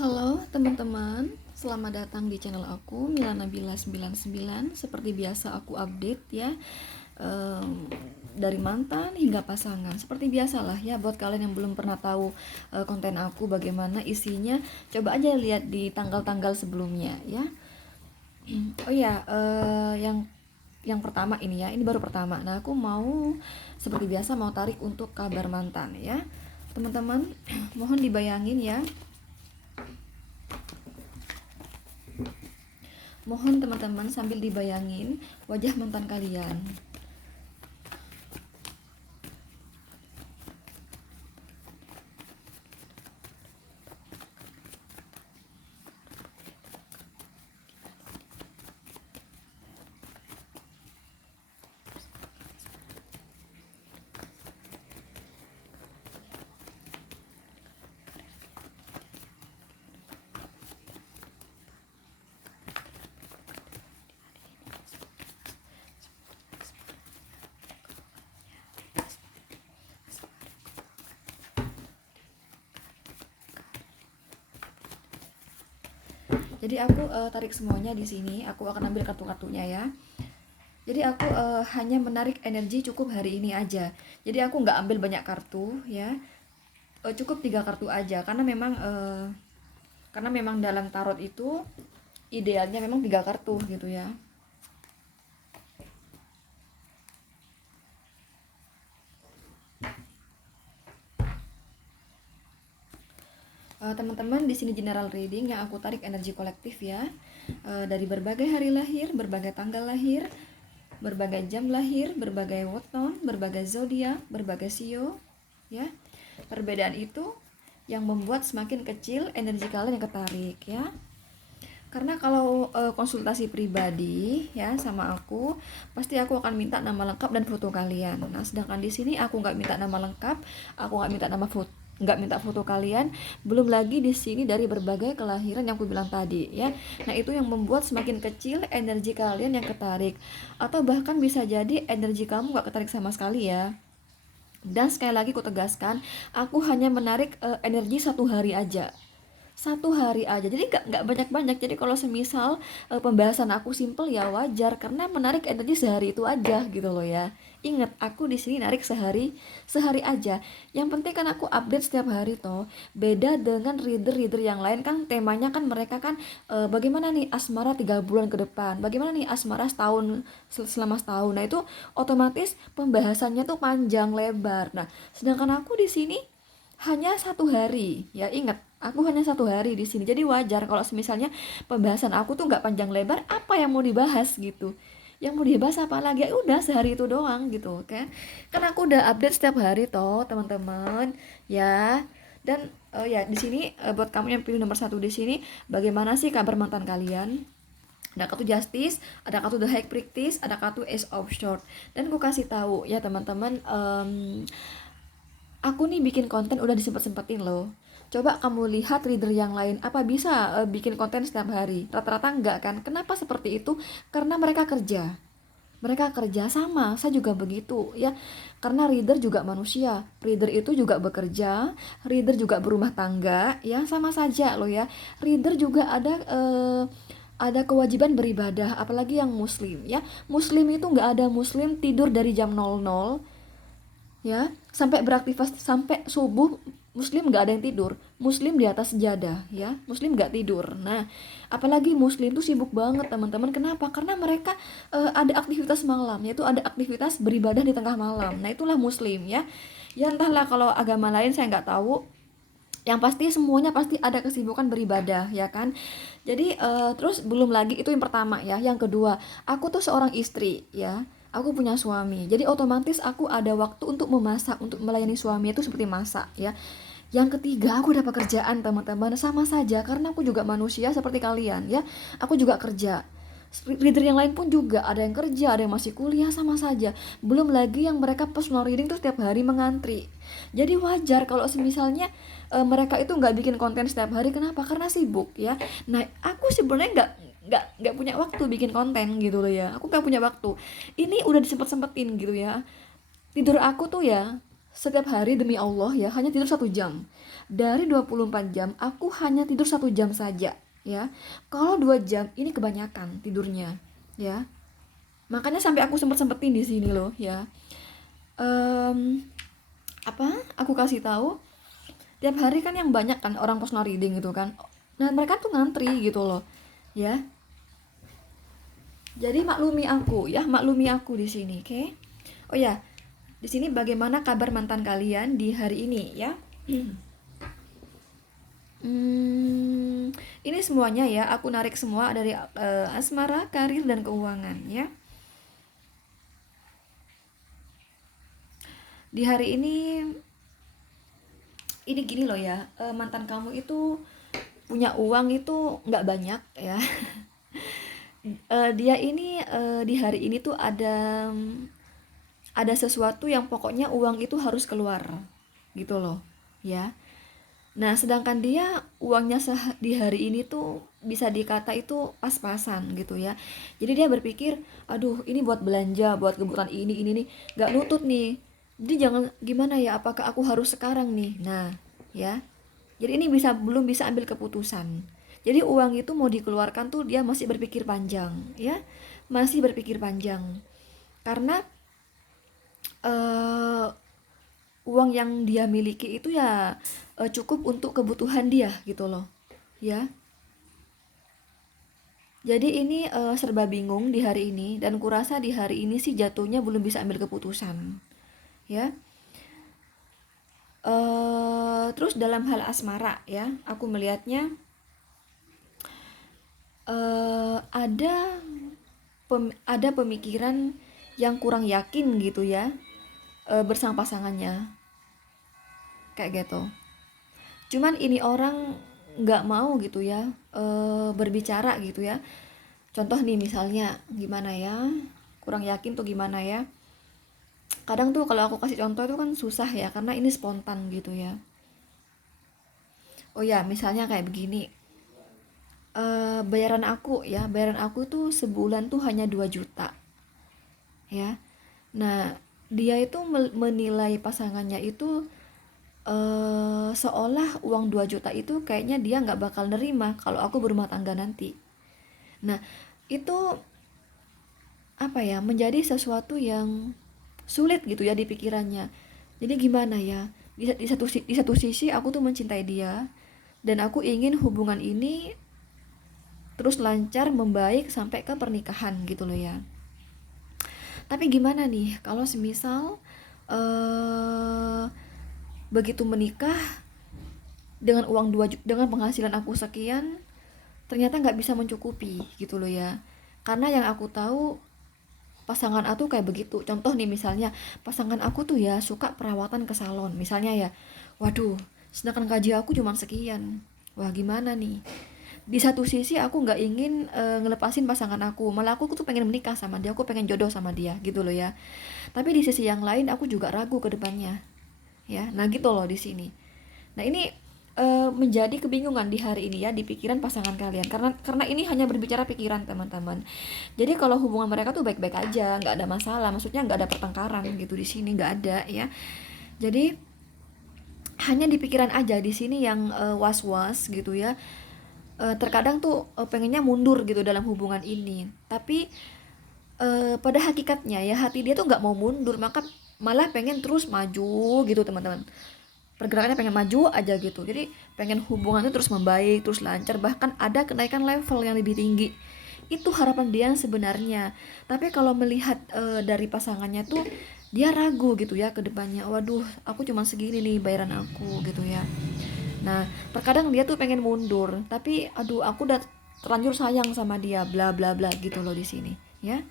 Halo teman-teman, selamat datang di channel aku Milana Bila 99. Seperti biasa aku update ya, em, dari mantan hingga pasangan. Seperti biasalah ya, buat kalian yang belum pernah tahu konten aku bagaimana isinya, coba aja lihat di tanggal-tanggal sebelumnya ya. Oh ya, yang pertama ini ya, ini baru pertama. Nah, aku mau seperti biasa mau tarik untuk kabar mantan ya. Teman-teman, mohon dibayangin ya. Mohon teman-teman sambil dibayangin wajah mantan kalian. Jadi aku tarik semuanya di sini. Aku akan ambil kartu-kartunya ya. Jadi aku hanya menarik energi cukup hari ini aja. Jadi aku nggak ambil banyak kartu ya. Cukup 3 kartu aja karena memang dalam tarot itu idealnya memang 3 kartu gitu ya. Teman-teman, di sini general reading yang aku tarik energi kolektif ya. Dari berbagai hari lahir, berbagai tanggal lahir, berbagai jam lahir, berbagai weton, berbagai zodiak, berbagai sio ya. Perbedaan itu yang membuat semakin kecil energi kalian yang ketarik ya. Karena kalau konsultasi pribadi ya sama aku, pasti aku akan minta nama lengkap dan foto kalian. Nah, sedangkan di sini aku nggak minta nama lengkap, aku nggak minta foto kalian, belum lagi di sini dari berbagai kelahiran yang aku bilang tadi ya. Nah, itu yang membuat semakin kecil energi kalian yang ketarik, atau bahkan bisa jadi energi kamu nggak ketarik sama sekali ya. Dan sekali lagi aku tegaskan, aku hanya menarik energi 1 hari aja, 1 hari aja, jadi nggak banyak-banyak. Jadi kalau semisal pembahasan aku simple ya wajar, karena menarik energi sehari itu aja gitu loh ya. Ingat, aku di sini narik sehari sehari aja. Yang penting kan aku update setiap hari toh. Beda dengan reader-reader yang lain, kan temanya kan mereka kan bagaimana nih asmara 3 bulan ke depan, bagaimana nih asmara setahun, selama setahun. Nah, itu otomatis pembahasannya tuh panjang lebar. Nah, sedangkan aku di sini hanya 1 hari ya. Ingat, aku hanya 1 hari di sini, jadi wajar kalau misalnya pembahasan aku tuh nggak panjang lebar. Apa yang mau dibahas gitu, yang mau dibahas apa lagi, ya udah sehari itu doang gitu kan aku udah update setiap hari toh teman-teman ya. Dan ya di sini buat kamu yang pilih nomor 1 di sini, bagaimana sih kabar mantan kalian? Ada kartu Justice, ada kartu The High Priestess, ada kartu Ace of Swords. Dan aku kasih tahu ya teman-teman, aku nih bikin konten udah disempet-sempetin loh. Coba kamu lihat reader yang lain, apa bisa bikin konten setiap hari? Rata-rata enggak kan? Kenapa seperti itu? Karena mereka kerja. Mereka kerja sama, saya juga begitu ya. Karena reader juga manusia, reader itu juga bekerja, reader juga berumah tangga ya, sama saja loh ya. Reader juga ada kewajiban beribadah, apalagi yang muslim ya. Muslim itu nggak ada muslim tidur dari jam 00 ya sampai beraktivitas sampai subuh. Muslim nggak ada yang tidur, muslim di atas sejadah ya, muslim nggak tidur. Nah, apalagi muslim tuh sibuk banget teman-teman. Kenapa? Karena mereka ada aktivitas malam, yaitu ada aktivitas beribadah di tengah malam. Nah, itulah muslim ya. Ya entahlah kalau agama lain saya nggak tahu, yang pasti semuanya pasti ada kesibukan beribadah ya kan. Jadi terus belum lagi, itu yang pertama ya. Yang kedua, aku tuh seorang istri ya, aku punya suami, jadi otomatis aku ada waktu untuk memasak, untuk melayani suami itu seperti masak ya. Yang ketiga, aku ada pekerjaan teman-teman, sama saja karena aku juga manusia seperti kalian ya. Aku juga kerja. Reader yang lain pun juga ada yang kerja, ada yang masih kuliah, sama saja. Belum lagi yang mereka personal reading tuh setiap hari mengantri. Jadi wajar kalau misalnya mereka itu nggak bikin konten setiap hari. Kenapa? Karena sibuk ya. Nah, aku sebenarnya nggak punya waktu bikin konten gitu loh ya. Aku nggak punya waktu. Ini udah disempet-sempetin gitu ya. Tidur aku tuh ya setiap hari demi Allah ya hanya tidur 1 jam. Dari 24 jam aku hanya tidur 1 jam saja ya. Kalau 2 jam ini kebanyakan tidurnya ya. Makanya sampai aku sempet-sempetin di sini loh ya. Em, aku kasih tahu tiap hari kan yang banyak kan orang personal reading gitu kan. Nah mereka tuh ngantri gitu loh ya. Jadi maklumi aku di sini, oke? Oh ya, di sini bagaimana kabar mantan kalian di hari ini ya? Ini semuanya ya, aku narik semua dari asmara, karir dan keuangan ya. Di hari ini gini loh ya, mantan kamu itu punya uang itu nggak banyak ya. Dia ini di hari ini tuh ada sesuatu yang pokoknya uang itu harus keluar gitu loh ya. Nah sedangkan dia uangnya di hari ini tuh bisa dikata itu pas-pasan gitu ya. Jadi dia berpikir aduh ini buat belanja, buat kebutuhan ini nih nggak nutut nih. Jadi jangan gimana ya, apakah aku harus sekarang nih. Nah ya, jadi ini belum bisa ambil keputusan. Jadi uang itu mau dikeluarkan tuh dia masih berpikir panjang ya, masih berpikir panjang karena eh, uang yang dia miliki itu ya cukup untuk kebutuhan dia gitu loh ya. Jadi ini serba bingung di hari ini, dan kurasa di hari ini sih jatuhnya belum bisa ambil keputusan ya. Terus dalam hal asmara ya, aku melihatnya ada pemikiran yang kurang yakin gitu ya bersama pasangannya kayak gitu. Cuman ini orang nggak mau gitu ya berbicara gitu ya. Contoh nih misalnya gimana ya, kurang yakin tuh gimana ya. Kadang tuh kalau aku kasih contoh itu kan susah ya karena ini spontan gitu ya. Oh ya misalnya kayak begini, bayaran aku tuh sebulan tuh hanya 2 juta ya. Nah dia itu menilai pasangannya itu seolah uang 2 juta itu kayaknya dia nggak bakal nerima kalau aku berumah tangga nanti. Nah itu apa ya, menjadi sesuatu yang sulit gitu ya di pikirannya. Jadi gimana ya, di satu sisi aku tuh mencintai dia dan aku ingin hubungan ini terus lancar membaik sampai ke pernikahan gitu loh ya. Tapi gimana nih kalau semisal begitu menikah dengan dengan penghasilan aku sekian ternyata nggak bisa mencukupi gitu loh ya. Karena yang aku tahu pasangan aku kayak begitu. Contoh nih misalnya pasangan aku tuh ya suka perawatan ke salon misalnya ya. Waduh, sedangkan gaji aku cuma sekian. Wah gimana nih? Di satu sisi aku nggak ingin ngelepasin pasangan aku, malah aku tuh pengen menikah sama dia, aku pengen jodoh sama dia gitu loh ya. Tapi di sisi yang lain aku juga ragu ke depannya ya. Nah gitu loh di sini. Nah ini menjadi kebingungan di hari ini ya di pikiran pasangan kalian, karena ini hanya berbicara pikiran teman-teman. Jadi kalau hubungan mereka tuh baik-baik aja, nggak ada masalah, maksudnya nggak ada pertengkaran gitu di sini, nggak ada ya. Jadi hanya di pikiran aja di sini yang was-was gitu ya. Terkadang tuh pengennya mundur gitu dalam hubungan ini, tapi pada hakikatnya ya hati dia tuh nggak mau mundur, maka malah pengen terus maju gitu teman-teman. Pergerakannya pengen maju aja gitu, jadi pengen hubungan itu terus membaik, terus lancar, bahkan ada kenaikan level yang lebih tinggi. Itu harapan dia sebenarnya. Tapi kalau melihat dari pasangannya tuh dia ragu gitu ya ke depannya. Waduh, aku cuma segini nih bayaran aku gitu ya. Nah terkadang dia tuh pengen mundur, tapi aduh aku udah terlanjur sayang sama dia, bla bla bla gitu loh di sini ya.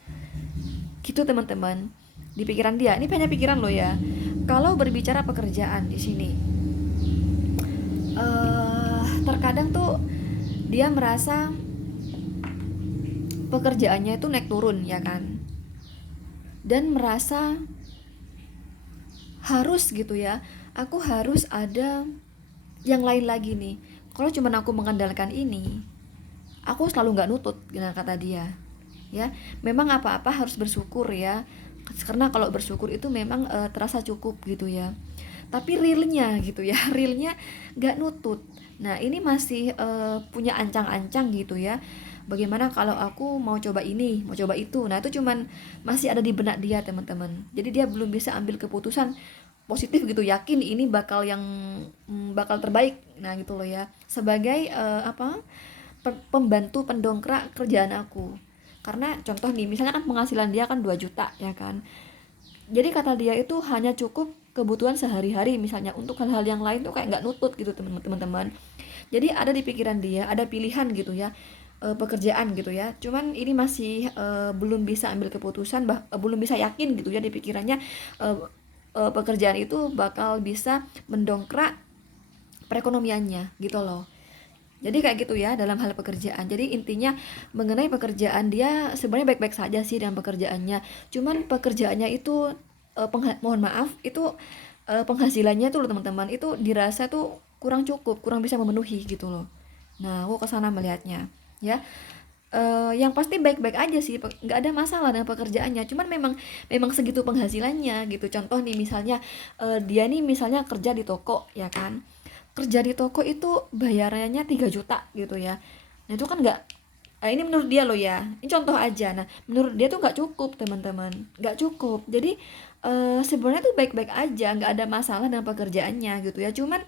Gitu teman-teman, di pikiran dia ini banyak pikiran loh ya. Kalau berbicara pekerjaan di sini terkadang tuh dia merasa pekerjaannya itu naik turun ya kan, dan merasa harus gitu ya, aku harus ada yang lain lagi nih. Kalau cuma aku mengandalkan ini, aku selalu nggak nutut dengan kata dia ya. Memang apa-apa harus bersyukur ya, karena kalau bersyukur itu memang terasa cukup gitu ya. tapi realnya gitu ya, realnya nggak nutut. Nah ini masih punya ancang-ancang gitu ya, bagaimana kalau aku mau coba ini, mau coba itu. Nah itu cuman masih ada di benak dia teman-teman, jadi dia belum bisa ambil keputusan positif gitu, yakin ini bakal yang bakal terbaik. Nah gitu loh ya, sebagai pembantu pendongkrak kerjaan aku. Karena contoh nih, misalnya kan penghasilan dia kan 2 juta ya kan. Jadi kata dia itu hanya cukup kebutuhan sehari-hari, misalnya untuk hal-hal yang lain tuh kayak nggak nutut gitu teman-teman. Jadi ada di pikiran dia, ada pilihan gitu ya, pekerjaan gitu ya. Cuman ini masih belum bisa ambil keputusan, belum bisa yakin gitu ya di pikirannya, eh, pekerjaan itu bakal bisa mendongkrak perekonomiannya gitu loh. Jadi kayak gitu ya dalam hal pekerjaan. Jadi intinya mengenai pekerjaan, dia sebenarnya baik-baik saja sih dengan pekerjaannya. Cuman pekerjaannya itu mohon maaf itu penghasilannya tuh loh teman-teman, itu dirasa tuh kurang cukup, kurang bisa memenuhi gitu loh. Nah, aku kesana melihatnya ya. Yang pasti baik-baik aja sih, nggak ada masalah dengan pekerjaannya. Cuman memang memang segitu penghasilannya gitu. Contoh nih misalnya, dia nih misalnya kerja di toko ya kan, kerja di toko itu bayarannya 3 juta gitu ya. Nah itu kan nggak, ini menurut dia loh ya, ini contoh aja. Nah menurut dia tuh nggak cukup teman-teman, nggak cukup. Jadi sebenarnya tuh baik-baik aja, nggak ada masalah dengan pekerjaannya gitu ya. Cuman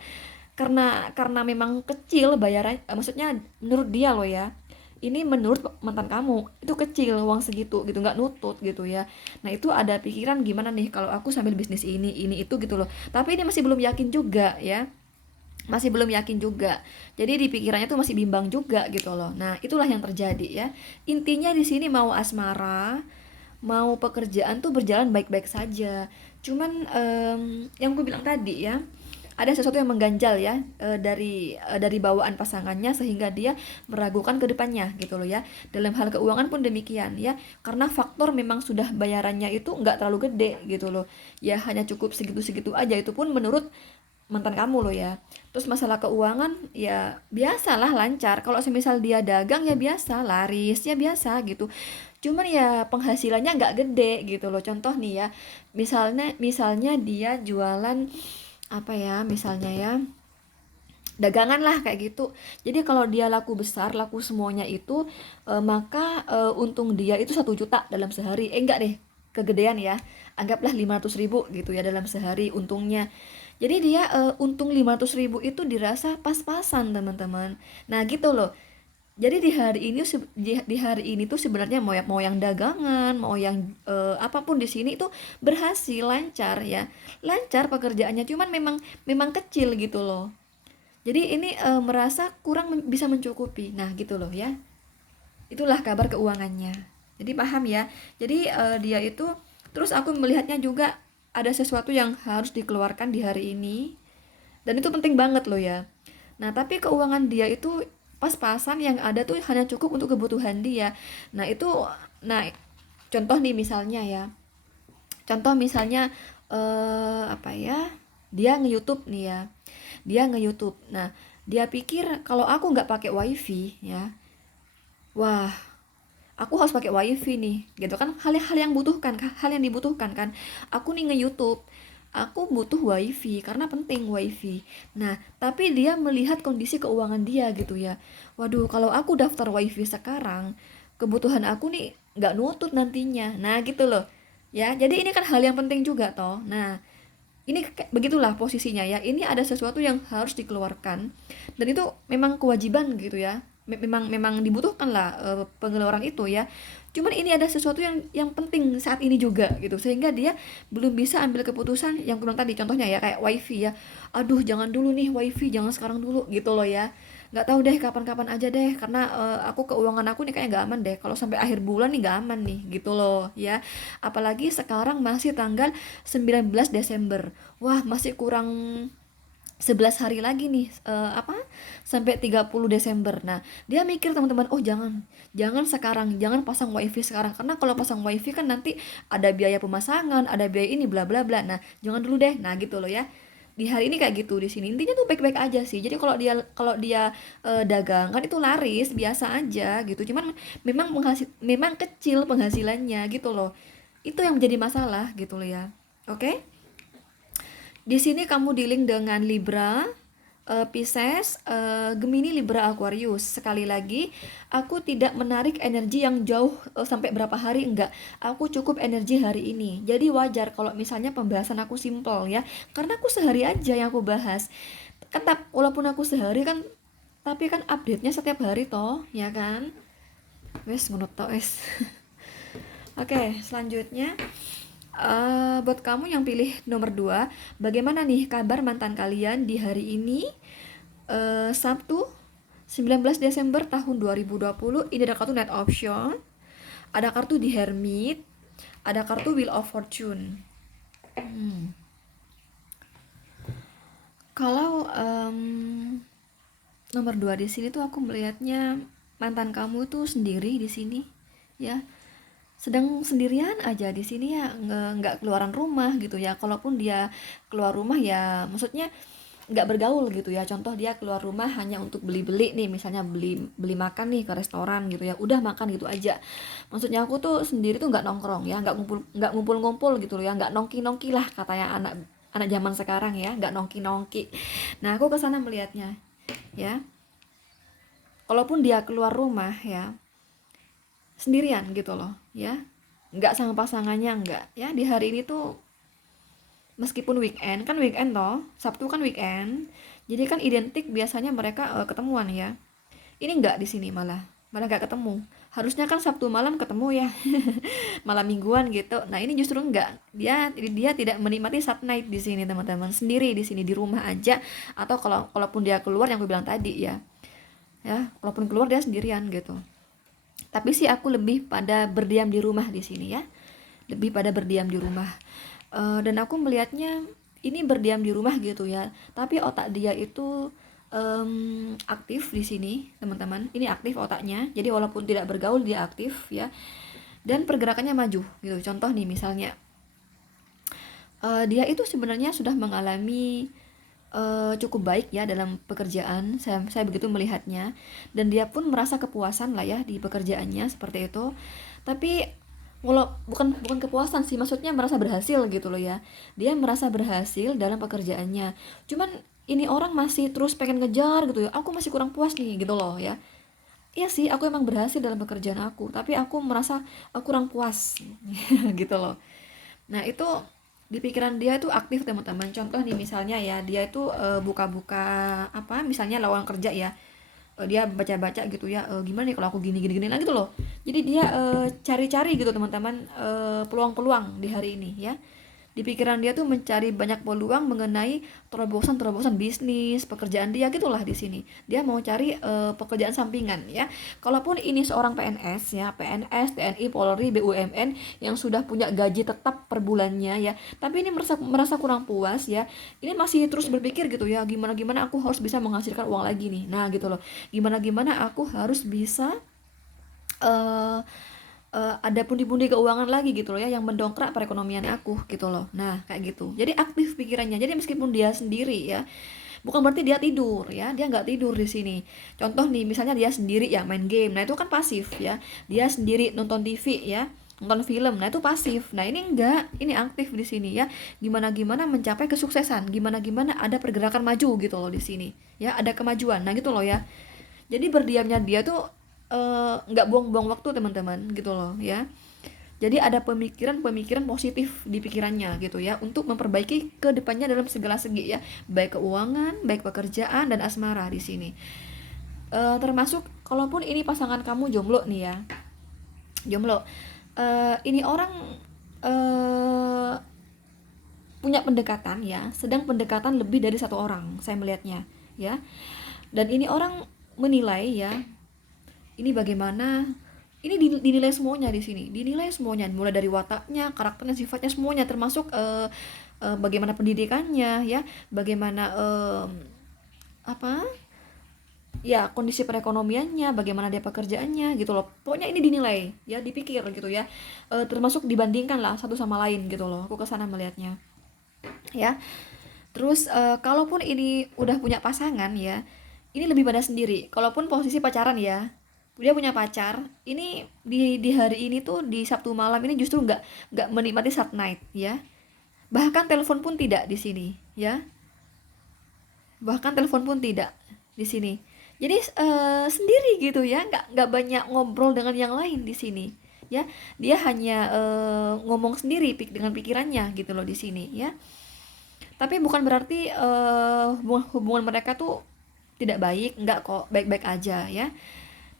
karena memang kecil bayaran, maksudnya menurut dia loh ya, ini menurut mantan kamu itu kecil uang segitu gitu, nggak nutut gitu ya. Nah itu ada pikiran gimana nih kalau aku sambil bisnis ini itu gitu loh, tapi ini masih belum yakin juga ya, masih belum yakin juga. Jadi di pikirannya tuh masih bimbang juga gitu loh. Nah, itulah yang terjadi ya. Intinya di sini mau asmara, mau pekerjaan tuh berjalan baik-baik saja. Cuman yang gue bilang tadi ya, ada sesuatu yang mengganjal ya, dari bawaan pasangannya sehingga dia meragukan ke depannya gitu loh ya. Dalam hal keuangan pun demikian ya. Karena faktor memang sudah bayarannya itu nggak terlalu gede gitu loh. Ya hanya cukup segitu-segitu aja, itu pun menurut mantan kamu loh ya. Terus masalah keuangan ya biasalah lancar. Kalau semisal dia dagang ya biasa, laris ya biasa gitu. Cuman ya penghasilannya nggak gede gitu loh. Contoh nih ya, misalnya dia jualan apa ya, misalnya ya dagangan lah kayak gitu. Jadi kalau dia laku besar, laku semuanya itu, maka untung dia itu 1 juta dalam sehari. Enggak deh, kegedean ya. Anggaplah 500 ribu gitu ya dalam sehari untungnya. Jadi dia untung 500 ribu itu dirasa pas-pasan teman-teman. Nah gitu loh. Jadi di hari ini tuh sebenarnya mau yang dagangan, mau yang apapun di sini itu berhasil lancar ya, lancar pekerjaannya. Cuman memang memang kecil gitu loh. Jadi ini merasa kurang bisa mencukupi. Nah gitu loh ya. Itulah kabar keuangannya. Jadi paham ya. Jadi dia itu, terus aku melihatnya juga ada sesuatu yang harus dikeluarkan di hari ini. Dan itu penting banget loh ya. Nah tapi keuangan dia itu pas-pasan, yang ada tuh hanya cukup untuk kebutuhan dia. Nah itu, nah contoh nih misalnya ya. Contoh misalnya apa ya? Dia nge-YouTube nih ya. Dia nge-YouTube. Nah, dia pikir kalau aku nggak pakai wifi ya, wah, aku harus pakai wifi nih gitu kan, hal-hal yang butuhkan, hal yang dibutuhkan kan. Aku nih nge-YouTube, aku butuh wifi karena penting wifi. Nah tapi dia melihat kondisi keuangan dia gitu ya, waduh kalau aku daftar wifi sekarang, kebutuhan aku nih nggak nutut nantinya. Nah gitu loh ya, jadi ini kan hal yang penting juga toh. Nah ini begitulah posisinya ya, ini ada sesuatu yang harus dikeluarkan dan itu memang kewajiban gitu ya. Memang memang dibutuhkan lah pengeluaran itu ya. Cuman ini ada sesuatu yang penting saat ini juga gitu, sehingga dia belum bisa ambil keputusan yang kurang tadi. Contohnya ya kayak wifi ya, aduh jangan dulu nih wifi, jangan sekarang dulu gitu loh ya, nggak tahu deh kapan-kapan aja deh, karena aku keuangan aku nih kayak nggak aman deh, kalau sampai akhir bulan nih nggak aman nih gitu loh ya. Apalagi sekarang masih tanggal 19 Desember, wah masih kurang 11 hari lagi nih, sampai 30 Desember. Nah dia mikir teman-teman, oh jangan, jangan sekarang, jangan pasang wifi sekarang, karena kalau pasang wifi kan nanti ada biaya pemasangan, ada biaya ini bla bla bla. Nah jangan dulu deh. Nah gitu loh ya, di hari ini kayak gitu. Di sini intinya tuh baik-baik aja sih. Jadi kalau dia dagangan itu laris biasa aja gitu. Cuman memang kecil penghasilannya gitu loh. Itu yang menjadi masalah gitu loh ya. Oke? Di sini kamu dealing dengan Libra, Pisces, Gemini, Libra, Aquarius. Sekali lagi, aku tidak menarik energi yang jauh sampai berapa hari, enggak. Aku cukup energi hari ini. Jadi wajar kalau misalnya pembahasan aku simple ya. Karena aku sehari aja yang aku bahas. Kan walaupun aku sehari kan, tapi kan update-nya setiap hari toh, ya kan? Wes ngono tok wes. Oke, selanjutnya buat kamu yang pilih nomor 2, bagaimana nih kabar mantan kalian di hari ini? Sabtu 19 Desember tahun 2020. Ini ada kartu Knight Option, ada kartu di Hermit, ada kartu Wheel of Fortune. Kalau nomor 2 di sini tuh aku melihatnya mantan kamu tuh sendiri di sini ya. Sedang sendirian aja di sini ya, nggak keluaran rumah gitu ya. Kalaupun dia keluar rumah ya maksudnya nggak bergaul gitu ya. Contoh dia keluar rumah hanya untuk beli-beli nih, misalnya beli beli makan nih ke restoran gitu ya, udah makan gitu aja. Maksudnya aku tuh sendiri tuh nggak nongkrong ya, nggak ngumpul-ngumpul gitu loh ya, nggak nongki-nongki lah katanya anak anak zaman sekarang ya, nggak nongki-nongki. Nah aku kesana melihatnya ya. Kalaupun dia keluar rumah ya sendirian gitu loh ya, nggak sama pasangannya, nggak ya. Di hari ini tuh meskipun weekend, kan weekend toh, Sabtu kan weekend, jadi kan identik biasanya mereka ketemuan ya. Ini nggak di sini, malah malah nggak ketemu. Harusnya kan Sabtu malam ketemu ya. Malam mingguan gitu. Nah ini justru enggak, dia tidak menikmati Sat night di sini teman-teman, sendiri di sini di rumah aja. Atau kalaupun dia keluar yang gue bilang tadi ya, kalaupun keluar dia sendirian gitu. Tapi sih aku lebih pada berdiam di rumah di sini ya, lebih pada berdiam di rumah. Dan aku melihatnya ini berdiam di rumah gitu ya, tapi otak dia itu aktif di sini teman-teman. Ini aktif otaknya, jadi walaupun tidak bergaul dia aktif ya, dan pergerakannya maju gitu. Contoh nih misalnya dia itu sebenarnya sudah mengalami cukup baik ya dalam pekerjaan, saya begitu melihatnya, dan dia pun merasa kepuasan lah ya di pekerjaannya seperti itu. Tapi walau bukan kepuasan sih, maksudnya merasa berhasil gitu loh ya, dia merasa berhasil dalam pekerjaannya. Cuman ini orang masih terus pengen ngejar gitu ya, aku masih kurang puas nih gitu loh ya. Iya sih, aku emang berhasil dalam pekerjaan aku, tapi aku merasa aku kurang puas gitu loh. Nah, itu di pikiran dia itu aktif teman-teman. Contoh nih misalnya ya, dia itu buka-buka apa, misalnya lowongan kerja ya. Dia baca-baca gitu ya, gimana nih kalau aku gini gini gini lah gitu loh. Jadi dia cari-cari gitu teman-teman, peluang-peluang di hari ini ya. Di pikiran dia tuh mencari banyak peluang mengenai terobosan-terobosan bisnis, pekerjaan dia gitulah di sini. Dia mau cari pekerjaan sampingan ya. Kalaupun ini seorang PNS ya, PNS, TNI, Polri, BUMN yang sudah punya gaji tetap per bulannya ya, tapi ini merasa kurang puas ya. Ini masih terus berpikir gitu ya, gimana aku harus bisa menghasilkan uang lagi nih. Nah, gitu loh. Gimana aku harus bisa eh ada pundi-pundi keuangan lagi gitu loh ya, yang mendongkrak perekonomian aku gitu loh. Nah kayak gitu, jadi aktif pikirannya. Jadi meskipun dia sendiri ya, bukan berarti dia tidur ya, dia nggak tidur di sini. Contoh nih misalnya dia sendiri ya main game, nah itu kan pasif ya. Dia sendiri nonton TV ya, nonton film, nah itu pasif. Nah ini enggak, ini aktif di sini ya. Gimana mencapai kesuksesan, gimana ada pergerakan maju gitu loh di sini ya, ada kemajuan. Nah gitu loh ya. Jadi berdiamnya dia tuh nggak buang-buang waktu teman-teman gitu loh ya. Jadi ada pemikiran positif di pikirannya gitu ya, untuk memperbaiki ke depannya dalam segala segi ya, baik keuangan, baik pekerjaan dan asmara di sini. Termasuk kalaupun ini pasangan kamu jomblo nih ya, jomblo, ini orang eh, punya pendekatan ya, sedang pendekatan lebih dari satu orang, saya melihatnya ya. Dan ini orang menilai ya, ini bagaimana, ini dinilai semuanya di sini, dinilai semuanya, mulai dari wataknya, karakternya, sifatnya, semuanya, termasuk bagaimana pendidikannya ya, bagaimana apa ya, kondisi perekonomiannya, bagaimana dia pekerjaannya gitu loh. Pokoknya ini dinilai ya, dipikir gitu ya, termasuk dibandingkan lah satu sama lain gitu loh, aku kesana melihatnya ya. Terus kalaupun ini udah punya pasangan ya, ini lebih pada sendiri. Kalaupun posisi pacaran ya, dia punya pacar, ini di hari ini tuh di Sabtu malam ini justru nggak menikmati Sat night ya. Bahkan telepon pun tidak di sini, ya. Bahkan telepon pun tidak di sini. Jadi sendiri gitu ya, nggak banyak ngobrol dengan yang lain di sini, ya. Dia hanya ngomong sendiri dengan pikirannya gitu loh di sini, ya. Tapi bukan berarti hubungan mereka tuh tidak baik, nggak kok, baik-baik aja ya,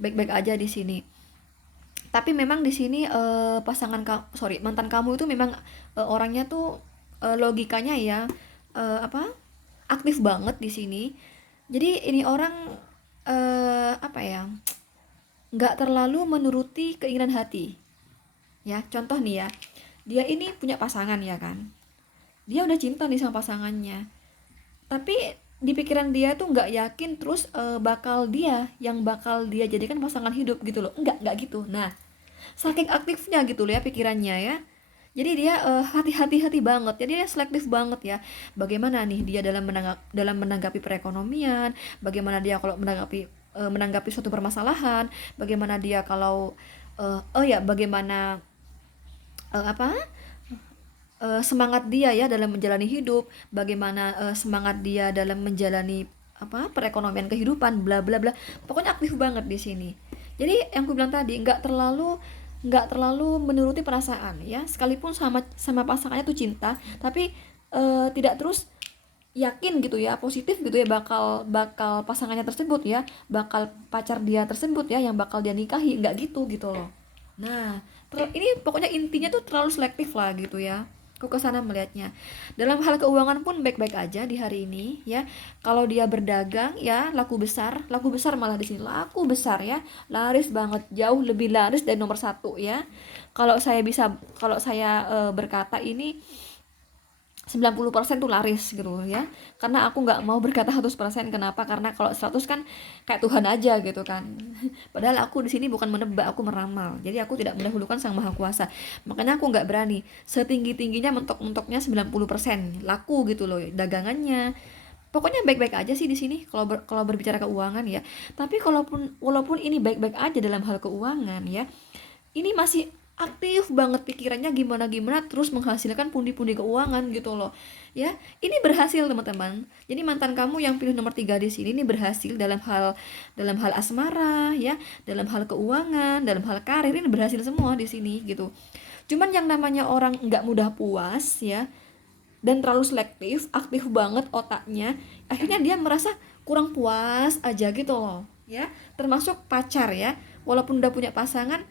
baik-baik aja di sini. Tapi memang di sini mantan kamu itu memang orangnya tuh logikanya ya apa aktif banget di sini. Jadi ini orang apa ya, nggak terlalu menuruti keinginan hati. Ya, contoh nih ya, dia ini punya pasangan ya kan, dia udah cinta nih sama pasangannya, tapi di pikiran dia tuh nggak yakin terus bakal dia jadikan pasangan hidup gitu loh, nggak gitu. Nah, saking aktifnya gitu loh ya pikirannya ya, jadi dia hati-hati banget, jadi dia selektif banget ya. Bagaimana nih dia dalam menanggapi perekonomian, bagaimana dia kalau menanggapi suatu permasalahan, bagaimana dia kalau bagaimana apa semangat dia ya dalam menjalani hidup, bagaimana semangat dia dalam menjalani perekonomian kehidupan, bla bla bla. Pokoknya aktif banget di sini. Jadi yang aku bilang tadi, nggak terlalu menuruti perasaan ya, sekalipun sama sama pasangannya tuh cinta, tapi tidak terus yakin gitu ya, positif gitu ya, bakal bakal pasangannya tersebut ya, bakal pacar dia tersebut ya yang bakal dia nikahi, nggak gitu loh. Nah, ini pokoknya intinya tuh terlalu selektif lah gitu ya. Aku kesana melihatnya. Dalam hal keuangan pun baik-baik aja di hari ini ya. Kalau dia berdagang ya laku besar malah di sini laku besar ya, laris banget, jauh lebih laris dari nomor satu ya. Kalau saya berkata ini 90% tuh laris gitu ya, karena aku nggak mau berkata 100%. Kenapa? Karena kalau 100 kan kayak Tuhan aja gitu kan. Padahal aku di sini bukan menebak, aku meramal, jadi aku tidak mendahulukan Sang Maha Kuasa. Makanya aku nggak berani setinggi-tingginya mentok-mentoknya 90% laku gitu loh dagangannya. Pokoknya baik-baik aja sih di sini kalau berbicara keuangan ya. Tapi walaupun ini baik-baik aja dalam hal keuangan ya, ini masih aktif banget pikirannya gimana gimana terus menghasilkan pundi-pundi keuangan gitu loh ya. Ini berhasil teman-teman, jadi mantan kamu yang pilih nomor 3 di sini ini berhasil dalam hal asmara ya, dalam hal keuangan, dalam hal karir, ini berhasil semua di sini gitu. Cuman yang namanya orang nggak mudah puas ya, dan terlalu selektif, aktif banget otaknya, akhirnya dia merasa kurang puas aja gitu loh ya. Termasuk pacar ya, walaupun udah punya pasangan,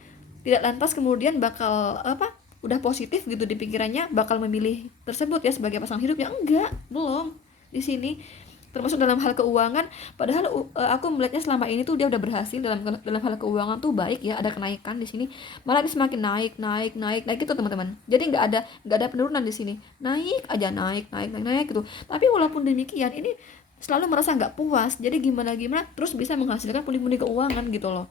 tidak lantas kemudian bakal udah positif gitu di pikirannya bakal memilih tersebut ya sebagai pasangan hidupnya, enggak, belum di sini. Termasuk dalam hal keuangan, padahal aku melihatnya selama ini tuh dia udah berhasil dalam hal keuangan tuh baik ya, ada kenaikan di sini, malah dia semakin naik gitu teman-teman. Jadi nggak ada penurunan di sini, naik aja, naik gitu. Tapi walaupun demikian ini selalu merasa nggak puas, jadi gimana gimana terus bisa menghasilkan pundi-pundi keuangan gitu loh.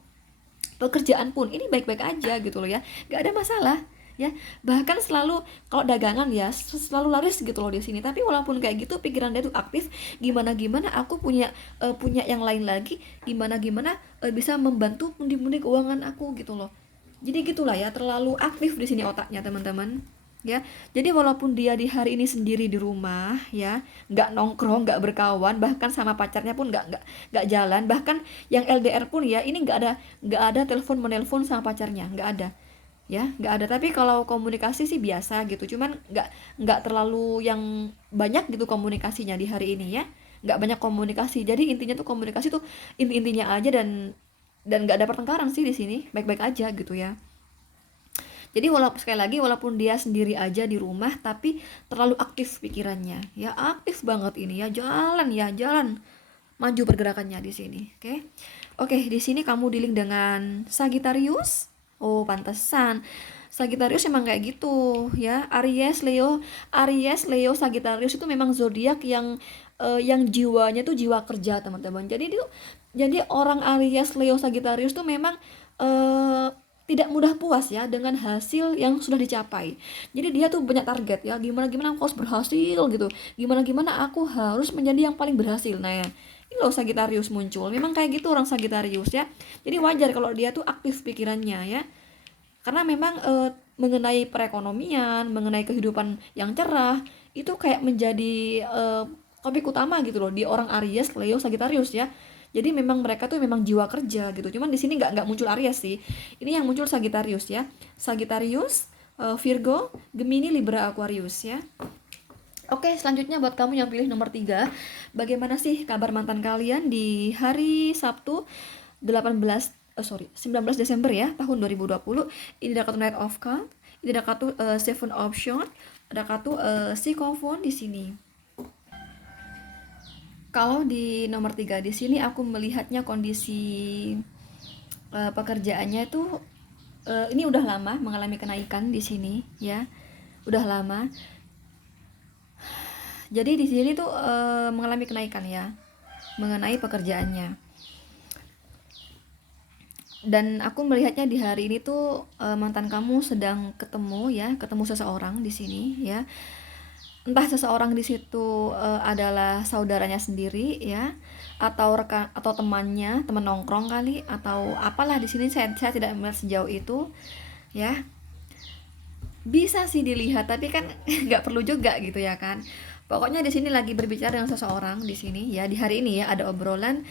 Pekerjaan pun ini baik-baik aja gitu loh ya, nggak ada masalah ya. Bahkan selalu kalau dagangan ya selalu laris gitu loh di sini. Tapi walaupun kayak gitu pikiran dia tuh aktif, gimana gimana aku punya yang lain lagi, gimana gimana bisa membantu pundi-pundi keuangan aku gitu loh. Jadi gitulah ya, terlalu aktif di sini otaknya teman-teman ya. Jadi walaupun dia di hari ini sendiri di rumah ya, nggak nongkrong, nggak berkawan, bahkan sama pacarnya pun nggak jalan, bahkan yang LDR pun ya ini nggak ada telepon menelpon sama pacarnya, nggak ada ya, nggak ada. Tapi kalau komunikasi sih biasa gitu, cuman nggak terlalu yang banyak gitu komunikasinya di hari ini ya, nggak banyak komunikasi. Jadi intinya tuh komunikasi tuh intinya aja, dan nggak ada pertengkaran sih di sini, baik-baik aja gitu ya. Jadi walaupun dia sendiri aja di rumah, tapi terlalu aktif pikirannya ya, aktif banget ini ya, jalan maju pergerakannya di sini. Oke, di sini kamu dealing dengan Sagittarius. Oh, pantesan Sagittarius emang kayak gitu ya. Aries, Leo, Sagittarius itu memang zodiak yang jiwanya tuh jiwa kerja teman-teman. Jadi orang Aries, Leo, Sagittarius tuh memang eh, tidak mudah puas ya dengan hasil yang sudah dicapai. Jadi dia tuh banyak target ya, gimana gimana aku harus berhasil gitu, gimana gimana aku harus menjadi yang paling berhasil. Nah ya, ini loh Sagittarius muncul, memang kayak gitu orang Sagittarius ya. Jadi wajar kalau dia tuh aktif pikirannya ya, karena memang mengenai perekonomian, mengenai kehidupan yang cerah, itu kayak menjadi topik utama gitu loh di orang Aries, Leo, Sagittarius ya. Jadi memang mereka tuh memang jiwa kerja gitu. Cuman di sini nggak muncul Aries sih. Ini yang muncul Sagittarius ya. Sagittarius, Virgo, Gemini, Libra, Aquarius ya. Oke, selanjutnya buat kamu yang pilih nomor 3, bagaimana sih kabar mantan kalian di hari Sabtu 19 Desember ya, tahun 2020. Ini ada kartu Knight of Cups, ini ada kartu Seven of Swords, ada kartu Psychophone di sini. Kalau di nomor 3 di sini aku melihatnya kondisi pekerjaannya itu ini udah lama mengalami kenaikan di sini ya. Udah lama. Jadi di sini tuh mengalami kenaikan ya mengenai pekerjaannya. Dan aku melihatnya di hari ini tuh mantan kamu sedang ketemu seseorang di sini ya. Entah seseorang di situ adalah saudaranya sendiri ya, atau rekan atau temannya, teman nongkrong kali, atau apalah di sini saya tidak melihat sejauh itu ya. Bisa sih dilihat tapi kan nggak perlu juga gitu ya kan. Pokoknya di sini lagi berbicara dengan seseorang di sini ya, di hari ini ya ada obrolan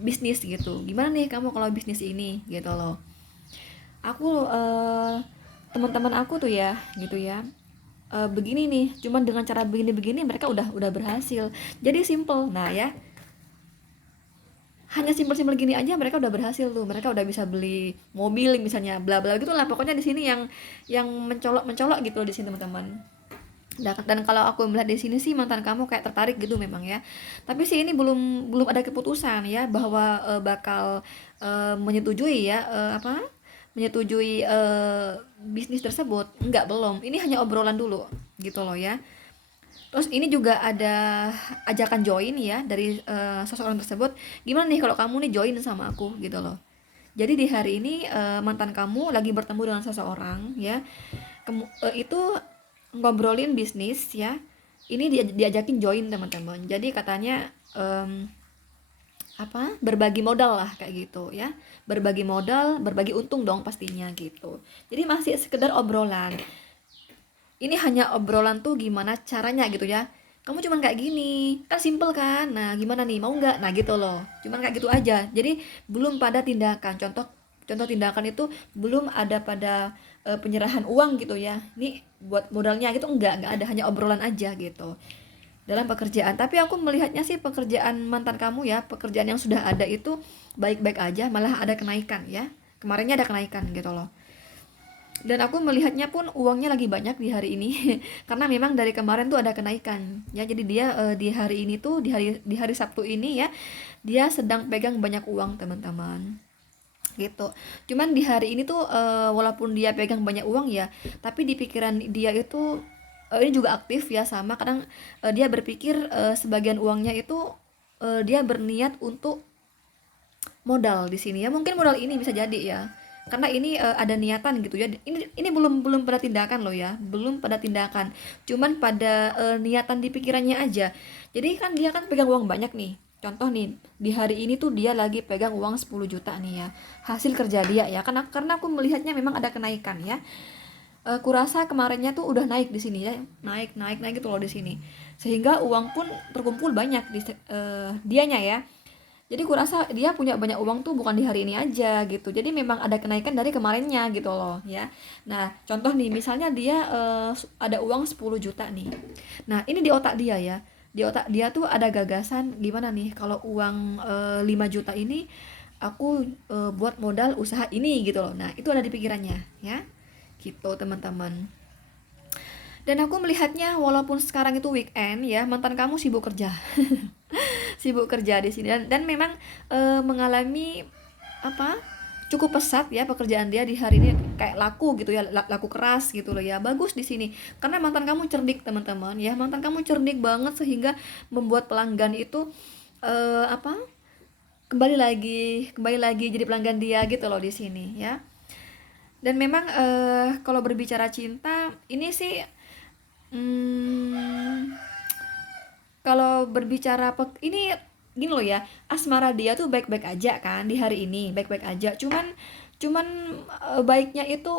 bisnis gitu. Gimana nih kamu kalau bisnis ini gitu loh. Aku teman-teman aku tuh ya gitu ya. Begini nih, cuman dengan cara begini-begini mereka udah berhasil. Jadi simple. Nah ya, hanya simpel-simpel gini aja mereka udah berhasil tuh. Mereka udah bisa beli mobil misalnya, bla bla gitu lah. Pokoknya di sini yang mencolok gitu loh di sini teman-teman. Dan kalau aku melihat di sini sih mantan kamu kayak tertarik gitu memang ya. Tapi sih ini belum ada keputusan ya bahwa bakal menyetujui ya menyetujui bisnis tersebut. Enggak, belum. Ini hanya obrolan dulu gitu loh ya. Terus ini juga ada ajakan join ya dari seseorang tersebut. Gimana nih kalau kamu nih join sama aku gitu loh. Jadi di hari ini mantan kamu lagi bertemu dengan seseorang ya. Itu ngobrolin bisnis ya. Ini diajakin join teman-teman. Jadi katanya berbagi modal lah kayak gitu ya. Berbagi modal, berbagi untung dong pastinya gitu. Jadi masih sekedar obrolan. Ini hanya obrolan tuh gimana caranya gitu ya. Kamu cuman kayak gini, kan simple kan. Nah, gimana nih, mau nggak? Nah, gitu loh. Cuman kayak gitu aja. Jadi belum pada tindakan. Contoh tindakan itu belum ada pada penyerahan uang gitu ya. Ini buat modalnya gitu enggak ada, hanya obrolan aja gitu. Dalam pekerjaan. Tapi aku melihatnya sih pekerjaan mantan kamu ya, pekerjaan yang sudah ada itu baik-baik aja, malah ada kenaikan ya. Kemarinnya ada kenaikan gitu loh. Dan aku melihatnya pun uangnya lagi banyak di hari ini karena memang dari kemarin tuh ada kenaikan ya. Jadi dia di hari ini tuh di hari Sabtu ini ya, dia sedang pegang banyak uang teman-teman gitu. Cuman di hari ini tuh walaupun dia pegang banyak uang ya, tapi di pikiran dia itu ini juga aktif ya, sama kadang dia berpikir sebagian uangnya itu dia berniat untuk modal di sini ya. Mungkin modal ini bisa jadi ya, karena ini ada niatan gitu ya. Ini belum pada tindakan loh ya, belum pada tindakan, cuman pada niatan di pikirannya aja. Jadi kan dia kan pegang uang banyak nih. Contoh nih, di hari ini tuh dia lagi pegang uang 10 juta nih ya, hasil kerja dia ya. Karena aku melihatnya memang ada kenaikan ya. Kurasa kemarinnya tuh udah naik di sini ya, naik gitu loh di sini, sehingga uang pun terkumpul banyak di dianya ya. Jadi kurasa dia punya banyak uang tuh bukan di hari ini aja gitu. Jadi memang ada kenaikan dari kemarinnya gitu loh ya. Nah, contoh nih misalnya dia ada uang 10 juta nih. Nah, ini di otak dia ya. Di otak dia tuh ada gagasan gimana nih kalau uang 5 juta ini aku buat modal usaha ini gitu loh. Nah, itu ada di pikirannya ya. Gitu, teman-teman. Dan aku melihatnya walaupun sekarang itu weekend ya, mantan kamu sibuk kerja. Sibuk kerja di sini dan memang mengalami cukup pesat ya pekerjaan dia di hari ini, kayak laku gitu ya, laku keras gitu loh ya. Bagus di sini karena mantan kamu cerdik teman-teman ya. Mantan kamu cerdik banget sehingga membuat pelanggan itu eh, apa kembali lagi jadi pelanggan dia gitu loh di sini ya. Dan memang kalau berbicara cinta ini sih hmm, kalau berbicara ini gini loh ya, asmara dia tuh baik-baik aja kan di hari ini, baik-baik aja. Cuman baiknya itu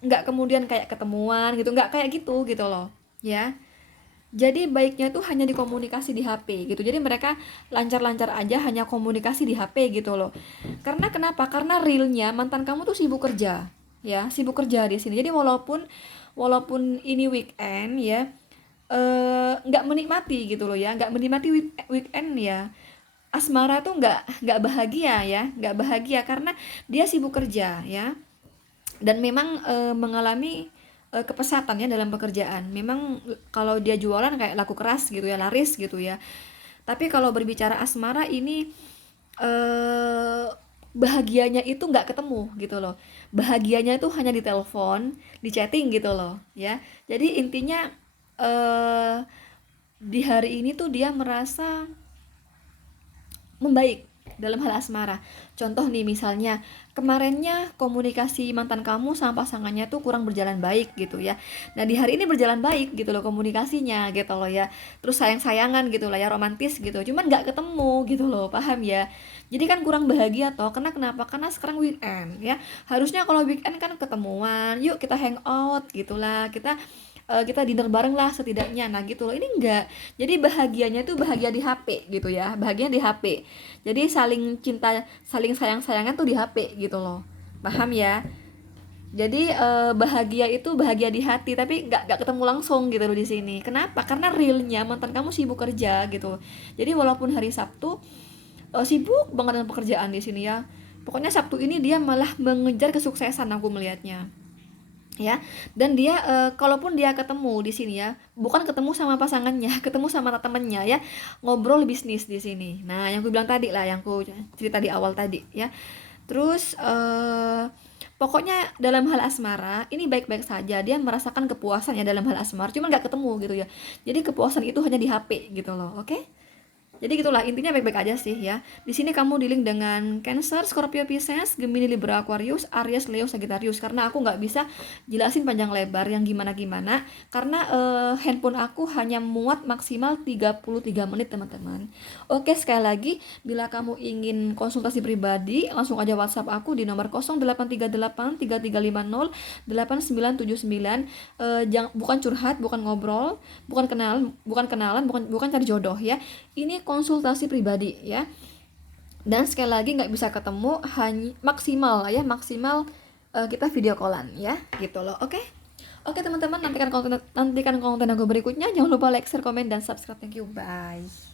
nggak kemudian kayak ketemuan gitu, nggak kayak gitu gitu loh ya. Jadi baiknya tuh hanya dikomunikasi di HP gitu. Jadi mereka lancar-lancar aja hanya komunikasi di HP gitu loh. Karena kenapa? Karena realnya mantan kamu tuh sibuk kerja, ya, sibuk kerja di sini. Jadi walaupun walaupun ini weekend ya, nggak menikmati gitu loh ya, nggak menikmati weekend ya. Asmara tuh nggak bahagia ya, nggak bahagia karena dia sibuk kerja ya, dan memang mengalami kepesatan ya dalam pekerjaan. Memang kalau dia jualan kayak laku keras gitu ya, laris gitu ya. Tapi kalau berbicara asmara ini, eh bahagianya itu nggak ketemu gitu loh. Bahagianya itu hanya di telepon, di chatting gitu loh ya. Jadi intinya eh di hari ini tuh dia merasa membaik dalam hal asmara. Contoh nih misalnya, kemarinnya komunikasi mantan kamu sama pasangannya tuh kurang berjalan baik gitu ya. Nah, di hari ini berjalan baik gitu loh komunikasinya gitu loh ya. Terus sayang-sayangan gitu lah ya, romantis gitu. Cuman nggak ketemu gitu loh, paham ya? Jadi kan kurang bahagia toh. Karena kenapa? Karena sekarang weekend ya. Harusnya kalau weekend kan ketemuan, yuk kita hangout gitulah. Kita dinner bareng lah setidaknya, nah gitu loh. Ini enggak, jadi bahagianya tuh bahagia di HP gitu ya, bahagia di HP. Jadi saling cinta, saling sayang-sayangan tuh di HP gitu loh, paham ya? Jadi bahagia itu bahagia di hati, tapi nggak ketemu langsung gitu loh di sini. Kenapa? Karena realnya mantan kamu sibuk kerja gitu. Jadi walaupun hari Sabtu sibuk banget dengan pekerjaan di sini ya, pokoknya Sabtu ini dia malah mengejar kesuksesan, aku melihatnya ya. Dan dia kalaupun dia ketemu di sini ya, bukan ketemu sama pasangannya, ketemu sama temennya ya, ngobrol bisnis di sini. Nah, yang aku bilang tadi lah, yang aku cerita di awal tadi ya. Terus pokoknya dalam hal asmara ini baik-baik saja, dia merasakan kepuasan ya dalam hal asmara, cuman nggak ketemu gitu ya. Jadi kepuasan itu hanya di HP gitu loh, oke? Jadi gitulah, intinya baik-baik aja sih ya. Di sini kamu dealing dengan Cancer, Scorpio, Pisces, Gemini, Libra, Aquarius, Aries, Leo, Sagittarius. Karena aku nggak bisa jelasin panjang lebar yang gimana-gimana, karena handphone aku hanya muat maksimal 33 menit teman-teman. Oke, sekali lagi, bila kamu ingin konsultasi pribadi, langsung aja WhatsApp aku di nomor 0838 3350 8979. Bukan curhat, bukan ngobrol, bukan cari jodoh ya. Ini konsultasi pribadi ya. Dan sekali lagi nggak bisa ketemu, hanya maksimal ya, maksimal kita video callan ya gitu loh. Oke teman-teman, nantikan konten aku berikutnya. Jangan lupa like, share, komen, dan subscribe. Thank you, bye.